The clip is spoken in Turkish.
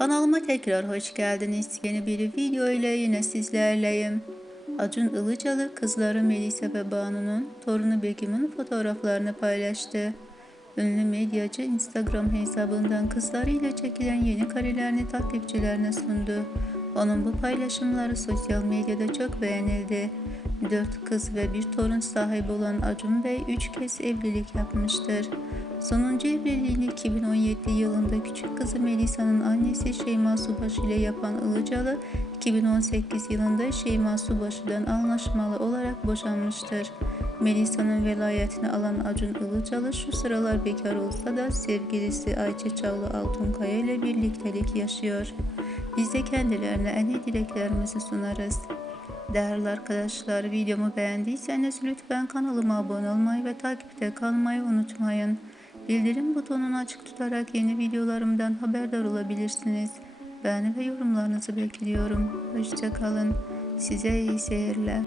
Kanalıma tekrar hoş geldiniz. Yeni bir video ile yine sizlerleyim. Acun Ilıcalı kızları Melisa ve Banu'nun torunu Begüm'ün fotoğraflarını paylaştı. Ünlü medyacı Instagram hesabından kızlarıyla çekilen yeni karelerini takipçilerine sundu. Onun bu paylaşımları sosyal medyada çok beğenildi. Dört kız ve bir torun sahibi olan Acun Bey üç kez evlilik yapmıştır. Sonuncu evliliğini 2017 yılında küçük kızı Melisa'nın annesi Şeyma Subaşı ile yapan Ilıcalı, 2018 yılında Şeyma Subaşı'dan anlaşmalı olarak boşanmıştır. Melisa'nın velayetini alan Acun Ilıcalı şu sıralar bekar olsa da sevgilisi Ayça Çağlı Altunkaya ile birliktelik yaşıyor. Biz de kendilerine en iyi dileklerimizi sunarız. Değerli arkadaşlar videomu beğendiyseniz lütfen kanalıma abone olmayı ve takipte kalmayı unutmayın. Bildirim butonunu açık tutarak yeni videolarımdan haberdar olabilirsiniz. Beğeni ve yorumlarınızı bekliyorum. Hoşçakalın. Size iyi seyirler.